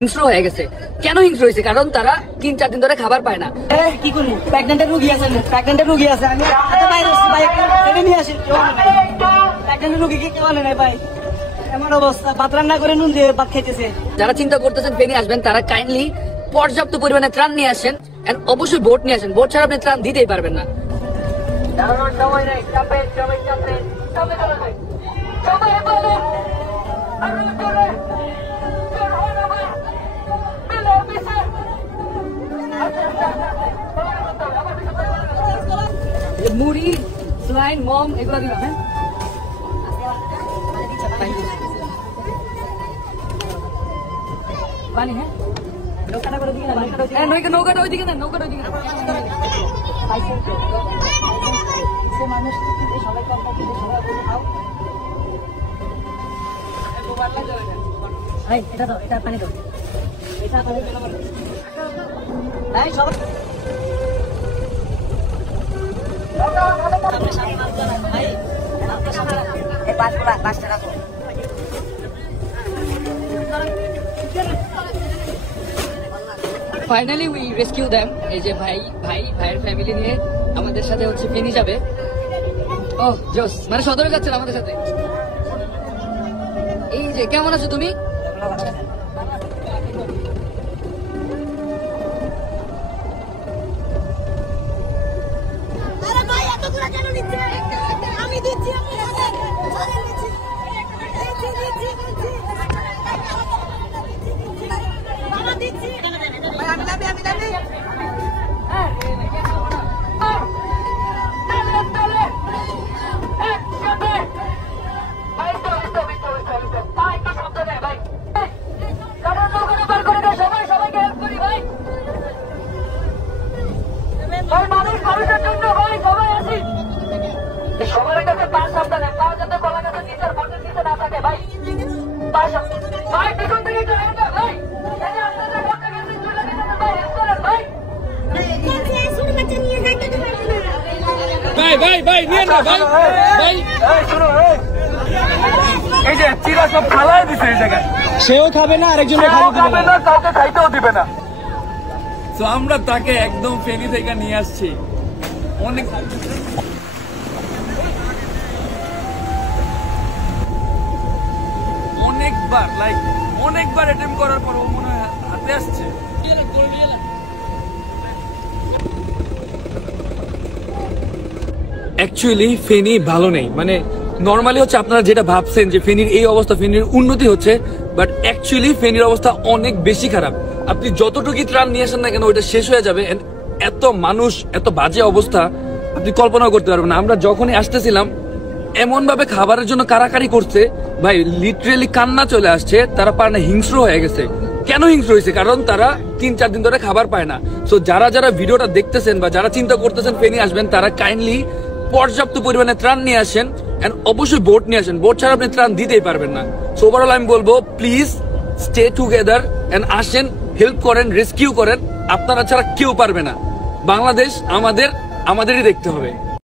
হিংস্র হয়ে গেছে। কেন হিংস্র হয়েছে? কারণ তারা 3-4 দিন ধরে খাবার পায় না। কি করবো, প্রেগনেন্টের রোগী আছে, প্রেগনেন্টের রোগী আছে, আমি বাইরে আসছি ভাই, নিয়ে আসি, প্রেগনেন্টের রোগীকে কেউ আনে নাই ভাই, এমন অবস্থা, ভাত রান্না করে নুন দিয়ে ভাত খাইতেছে। যারা চিন্তা করতেছেন ফেনী আসবেন, তারা কাইন্ডলি পর্যাপ্ত পরিমাণে ত্রাণ নিয়ে আসেন, অবশ্যই বোট নিয়ে আসেন। বোট ছাড়া আপনি ত্রাণ দিতেই পারবেন না। মুড়ি, স্লাইন, মম এগুলো দিলাম। হ্যাঁ, পানি। হ্যাঁ, নৌকাটা ওইদিকে নেন, নৌকাটা ওইদিকে নেন। এটা পানি দাও, এটা পানি সবাই ফাইনালি উই রেস্কিউ দেম। এই যে ভাইয়ের ফ্যামিলি নিয়ে আমাদের সাথে হচ্ছে ফেনী যাবে। ও জোস, মানে সদরে যাচ্ছেন আমাদের সাথে। এই যে, কেমন আছো তুমি? সবার কাছে পাঁচ সাবধানে, পা যাতে গলা কাছে নিচের বটের নিচে না থাকে ভাই। ভাই পিছন থেকে একটু হেল্প দাও ভাই। এই যে চিরা সব খালাই দিছে এই জায়গায়, সেও খাবে না, আরেকজন খাবে না, কাউকে খাইতেও দিবে না। তো আমরা তাকে একদম ফেনী থেকে নিয়ে আসছি। অনেকবার অ্যাটেম্প করার পর ও মনে হয় হাতে আসছে। অ্যাকচুয়ালি ফেনী ভালো নেই, মানে নর্মালি হচ্ছে আপনারা যেটা ভাবছেন যে ফেনীর এই অবস্থা, ফেনীর উন্নতি হচ্ছে, বাট অ্যাকচুয়ালি ফেনীর অবস্থা অনেক বেশি খারাপ। আপনি যতটুকু ত্রাণ নিয়ে আসেন না কেন, ওইটা শেষ হয়ে যাবে। এত মানুষ, এত বাজে অবস্থা আপনি কল্পনা করতে পারবেন না। আমরা যখনই আসতেছিলাম এমন ভাবে খাবারের জন্য কারাকারি করছে ভাই, লিটারেলি কান্না চলে আসছে। তারা পারে না, হিংস্র হয়ে গেছে। কেন হিংস্র হয়েছে? কারণ তারা 3-4 দিন ধরে খাবার পায় না। সো যারা ভিডিওটা দেখতেছেন বা যারা চিন্তা করতেছেন ফেনী আসবেন, তারা কাইন্ডলি পর্যাপ্ত পরিমাণে ত্রাণ নিয়ে আসেন, অবশ্যই বোট নিয়ে আসেন। বোট ছাড়া আপনি ত্রাণ দিতেই পারবেন না। সো ওভারঅল আমি বলবো, প্লিজ স্টে টুগেদার এন্ড আসেন, হেল্প করেন, রেস্কিউ করেন। আপনারা ছাড়া কেউ পারবে না। বাংলাদেশ আমাদেরই দেখতে হবে।